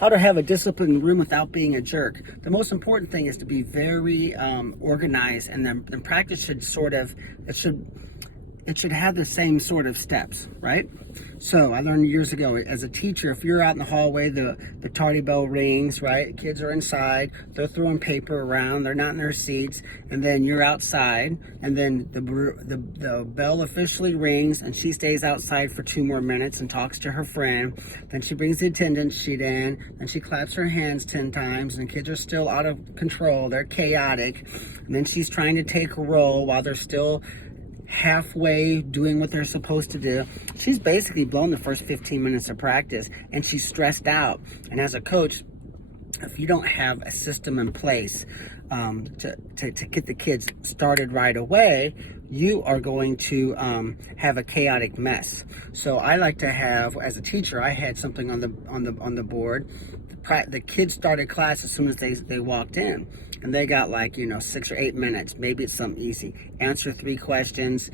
how to have a disciplined room without being a jerk. The most important thing is to be very organized, and then the practice should it should have the same sort of steps, right? So I learned years ago as a teacher, if you're out in the hallway, the tardy bell rings, right? Kids are inside, they're throwing paper around, they're not in their seats, and then you're outside, and then the bell officially rings, and she stays outside for 2 more minutes and talks to her friend. Then she brings the attendance sheet in, and she claps her hands 10 times, and kids are still out of control, they're chaotic. And then she's trying to take a roll while they're still halfway doing what they're supposed to do. She's basically blown the first 15 minutes of practice, and she's stressed out. And as a coach, if you don't have a system in place to get the kids started right away, you are going to have a chaotic mess. So I like to have, as a teacher, I had something on the board. The kids started class as soon as they walked in, and they got 6 or 8 minutes. Maybe it's something easy. Answer 3 questions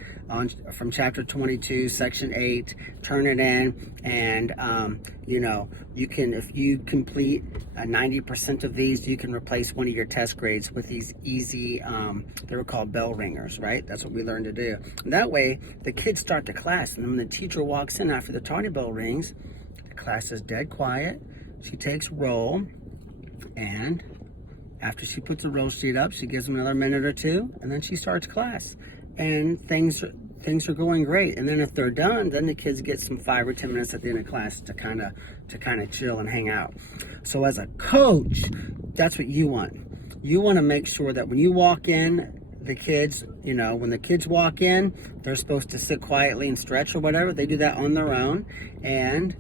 from chapter 22, section 8. Turn it in, and you can, if you complete 90% of these, you can replace one of your test grades with these easy. They were called bell ringers, right? That's what we learned to do. And that way, the kids start the class, and when the teacher walks in after the tardy bell rings, the class is dead quiet. She takes roll, and after she puts the roll sheet up, she gives them another minute or 2, and then she starts class. And things are going great. And then if they're done, then the kids get some 5 or 10 minutes at the end of class to kind of chill and hang out. So as a coach, that's what you want. You want to make sure that when you walk in, the kids, when the kids walk in, they're supposed to sit quietly and stretch or whatever. They do that on their own. And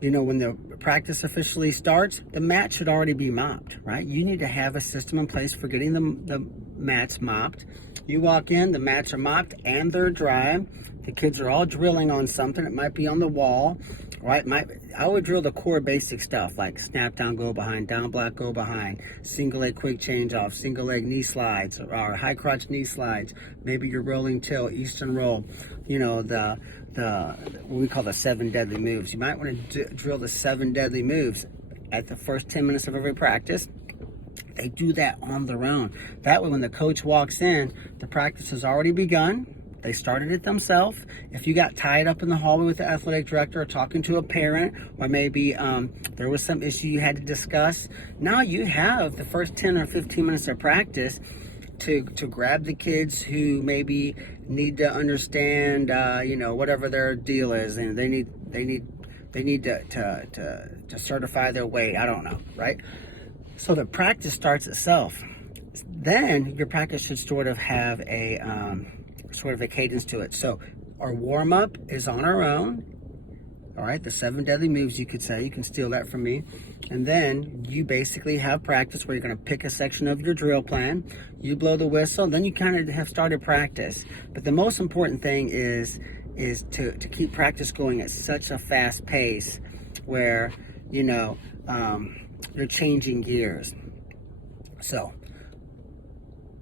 when the practice officially starts, the mat should already be mopped, right? You need to have a system in place for getting the mats mopped. You walk in, the mats are mopped and they're dry. The kids are all drilling on something. It might be on the wall, right? I would drill the core basic stuff like snap down, go behind, down block, go behind, single leg quick change off, single leg knee slides, or high crotch knee slides. Maybe you're rolling till, Eastern roll, what we call the 7 deadly moves. You might want to drill the 7 deadly moves at the first 10 minutes of every practice. They do that on their own. That way, when the coach walks in, the practice has already begun. They started it themselves. If you got tied up in the hallway with the athletic director or talking to a parent, or maybe there was some issue you had to discuss, now you have the first 10 or 15 minutes of practice to grab the kids who maybe need to understand, whatever their deal is, and they need to certify their weight. I don't know, right? So the practice starts itself. Then your practice should sort of have a cadence to it. So our warm up is on our own. All right, the 7 deadly moves, you could say. You can steal that from me. And then you basically have practice where you're going to pick a section of your drill plan. You blow the whistle, and then you kind of have started practice. But the most important thing is to keep practice going at such a fast pace where, you're changing gears. So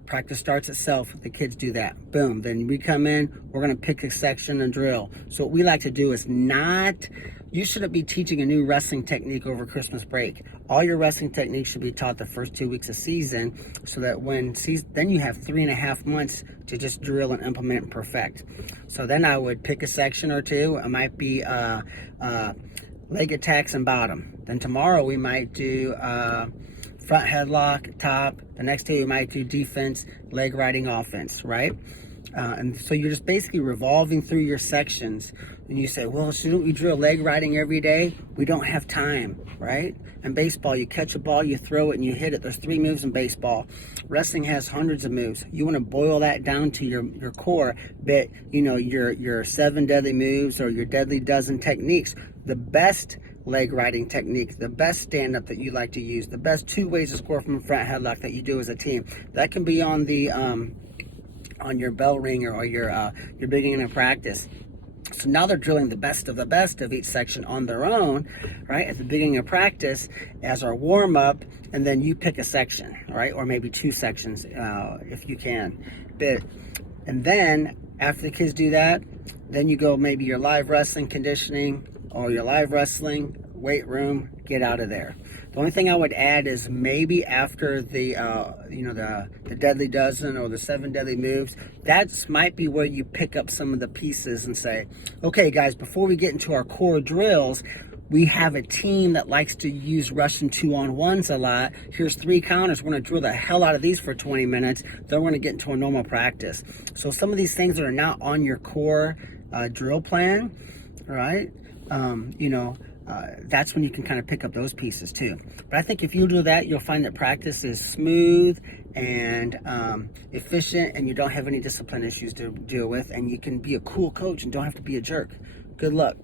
practice starts itself. The kids do that. Boom. Then we come in. We're going to pick a section and drill. So what we like to do is you shouldn't be teaching a new wrestling technique over Christmas break. All your wrestling techniques should be taught the first 2 weeks of season, so that then you have 3.5 months to just drill and implement and perfect. So then I would pick a section or 2. It might be leg attacks and bottom. Then tomorrow we might do front headlock, top. The next day we might do defense, leg riding offense, right? And so you're just basically revolving through your sections. And you say, well, shouldn't we drill leg riding every day? We don't have time, right? In baseball, you catch a ball, you throw it, and you hit it. There's 3 moves in baseball. Wrestling has hundreds of moves. You want to boil that down to your core, but your 7 deadly moves or your deadly dozen techniques. The best leg riding technique, the best stand-up that you like to use, the best 2 ways to score from a front headlock that you do as a team. That can be on the on your bell ringer or your beginning of practice. So now they're drilling the best of each section on their own, right, at the beginning of practice as our warm-up, and then you pick a section, right, or maybe 2 sections if you can. And then after the kids do that, then you go maybe your live wrestling conditioning or your live wrestling weight room, get out of there. The only thing I would add is maybe after the the deadly dozen or the 7 deadly moves, that might be where you pick up some of the pieces and say, okay guys, before we get into our core drills, we have a team that likes to use Russian 2-on-1s a lot. Here's 3 counters. We're going to drill the hell out of these for 20 minutes. Then we're going to get into a normal practice. So some of these things that are not on your core drill plan, right? That's when you can kind of pick up those pieces too. But I think if you do that, you'll find that practice is smooth and efficient, and you don't have any discipline issues to deal with, and you can be a cool coach and don't have to be a jerk. Good luck.